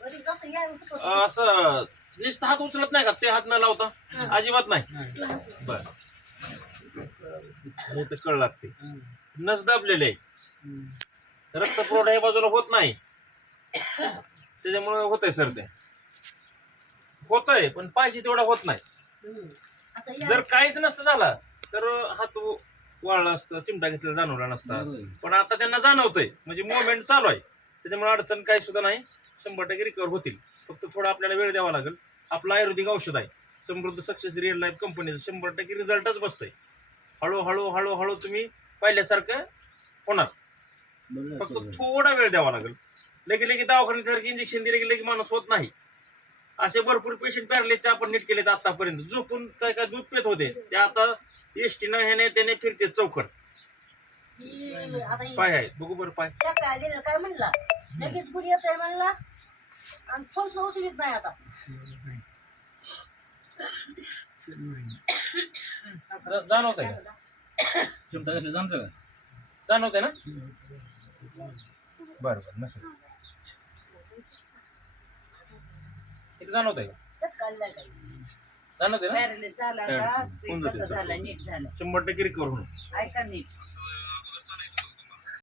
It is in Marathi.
असं नुसतं हात उचलत नाही का ते हात न लावता अजिबात नाही बर मोठे कळ लागते नस दाबलेले आहे रक्तपुरवठा या बाजूला होत नाही त्याच्यामुळे होतंय सर ते होतंय पण पाहिजे तेवढा होत नाही जर काहीच नसतं झाला तर हात वाळला असतं चिमटा घेतलेला जाणवला नसता पण आता त्यांना जाणवतंय म्हणजे मुवमेंट चालू आहे त्याच्यामुळे अडचण काही सुद्धा नाही 100% रिकवर होतील फक्त थोडा आपल्याला वेळ द्यावा लागेल आपलं आयुर्वेदिक औषध आहे समृद्ध सक्सेस रिअल लाईफ कंपनीचं 100% रिझल्टच बसतोय हळूहळू हळूहळू तुम्ही पाहिल्यासारखं होणार फक्त थोडा वेळ द्यावा लागेल लगे दवाखान्यासारखी इंजेक्शन दिले की माणूस होत नाही असे भरपूर पेशंट पॅरालिसचे आपण नीट केलेत आतापर्यंत झोपून काय काय दूध पित होते ते आता एसटीनं ह्याने त्याने फिरते चौकट पाय आहे बघू बरं पाय काय म्हणला लगेच गुड येत आहे म्हणला आणि थोडस उचलीत नाही आता जाणवत आहे का चिमटा घेतलं जाणतं का जाणवते ना बरं बरं नसेल इथे जाणवत आहे का जाणवते ना पॅरालिस झाला का ते कसं झालं नीट झालं 100% रिकवर होणं ऐका नीट